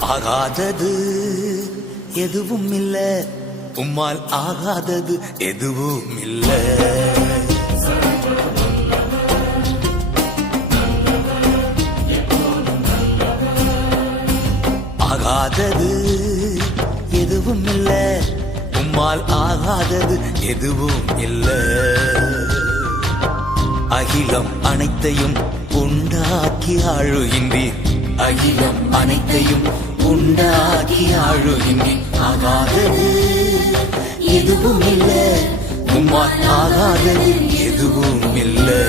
ஆகாதது எதுவும் இல்ல. உம்மால் ஆகாதது எதுவும் இல்ல. ஆகாதது எதுவும் இல்ல. உம்மால் ஆகாதது எதுவும் இல்ல. அகிலம் அனைத்தையும் உண்டாக்கி ஆழுகின்றீர் அகிலம் அனைத்தையும் உண்டாக்கி ஆழுகின்றீர் ஆகாதது எதுவும் இல்லை. உம்மால் ஆகாதது எதுவும் இல்லை.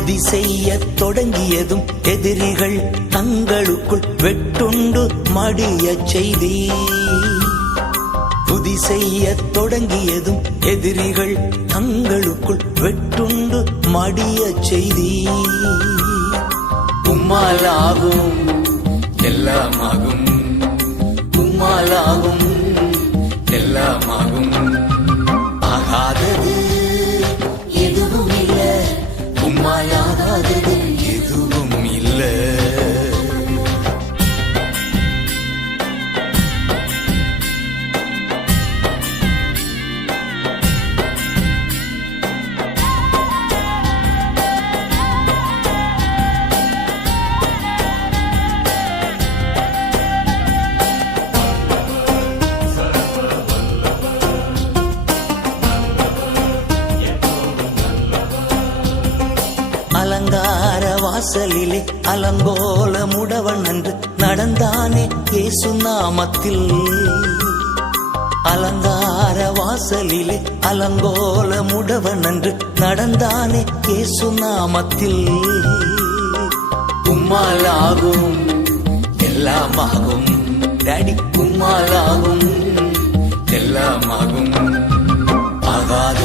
துதி செய்ய தொடங்கியதும் எதிரிகள் தங்களுக்குள் வெட்டுண்டு மடிய செய்தி. துதி செய்ய தொடங்கியதும் எதிரிகள் தங்களுக்குள் வெட்டுண்டு மடிய செய்தி. உம்மாலாகும் எல்லாமாகும். உம்மாலாகும் எல்லாமாகும். அலங்கார வாசலிலே அலங்கோல முடவன் அன்று நடந்தானே இயேசு நாமத்தில். அலங்கார வாசலிலே அலங்கோல முடவன் அன்று நடந்தானே இயேசு நாமத்தில். உம்மாலாகும் எல்லாமாகும் டாடி உம்மாலாகும் எல்லாமாகும் ஆகாத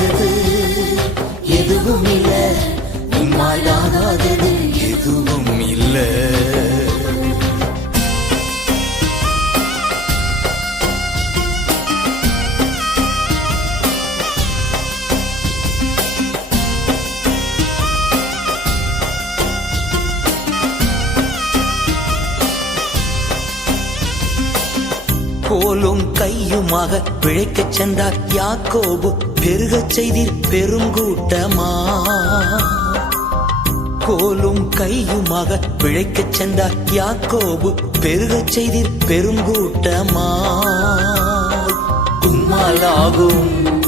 கோலும் கையுமாக பிழைக்கச் சென்றார் யாக்கோபு. பெருகச் செய்தீர் பெருங்கூட்டமா? கோலும் கையுமாக பிழைக்கச் சென்றார் யாக்கோபு. பெருகச் செய்தீர் பெருங்கூட்டமா? உம்மாலாகும்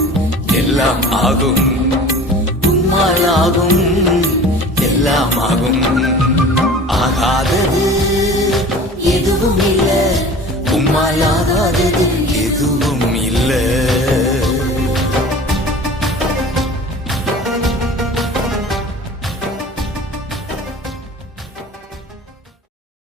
எல்லாம் ஆகும். உம்மாலாகும் எல்லாம் ஆகும்.